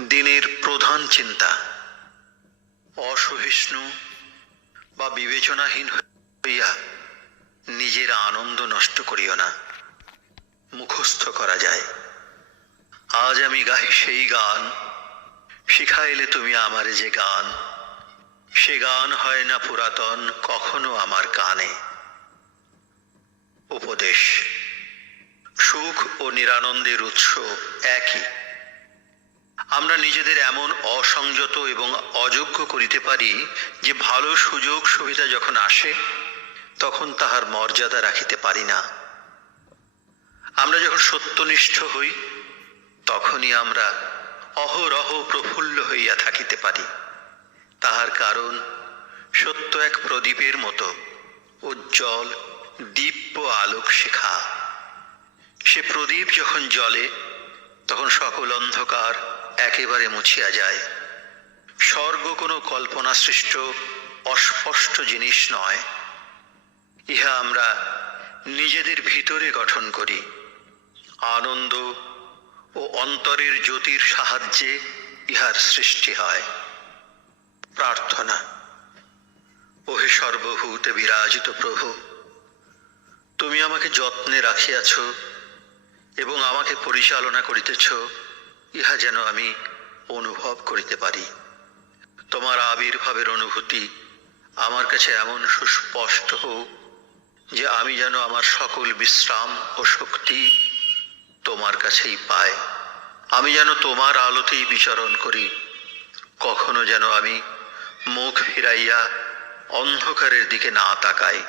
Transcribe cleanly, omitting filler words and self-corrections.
দিনের প্রধান চিন্তা। অসহিষ্ণু বা বিবেচনাহীন হইয়া নিজের আনন্দ নষ্ট করিও না। মুখস্থ করা যায়। আজ আমি গাই সেই গান, শিখাইলে তুমি আমারে যে গান, সে গান হয় না পুরাতন কখনো আমার কানে। উপদেশ। সুখ ও নিরানন্দের উৎস একই। আমরা নিজেদের এমন অসংযত এবং অযোগ্য করিতে পারি যে ভালো সুযোগ সুবিধা যখন আসে তখন তাহার মর্যাদা রাখিতে পারি না। আমরা যখন সত্যনিষ্ঠ হই তখনই আমরা অহরহ প্রফুল্ল হইয়া থাকিতে পারি। তাহার কারণ সত্য এক প্রদীপের মতো উজ্জ্বল দিব্য আলোক শিখা। সে প্রদীপ যখন জ্বলে তখন সকল অন্ধকার একেবারে মুছিয়া যায়। স্বর্গ কোনো কল্পনা সৃষ্ট অস্পষ্ট জিনিস নয়, ইহা আমরা নিজেদের ভিতরে গঠন করি। আনন্দ ও অন্তরের জ্যোতির সাহায্যে ইহার সৃষ্টি হয়। প্রার্থনা। ওহে সর্বভূতে বিরাজিত প্রভু, তুমি আমাকে যত্নে রাখিয়াছ এবং আমাকে পরিচালনা করিতেছ, ইহা যেন আমি অনুভব করিতে পারি। তোমার আবির্ভাবের অনুভূতি আমার কাছে এমন সুস্পষ্ট হোক যে আমি যেন আমার সকল বিশ্রাম ও শক্তি তোমার কাছেই পাই। আমি যেন তোমার আলোতেই বিচরণ করি। কখনো যেন আমি মুখ ফিরাইয়া অন্ধকারের দিকে না তাকাই।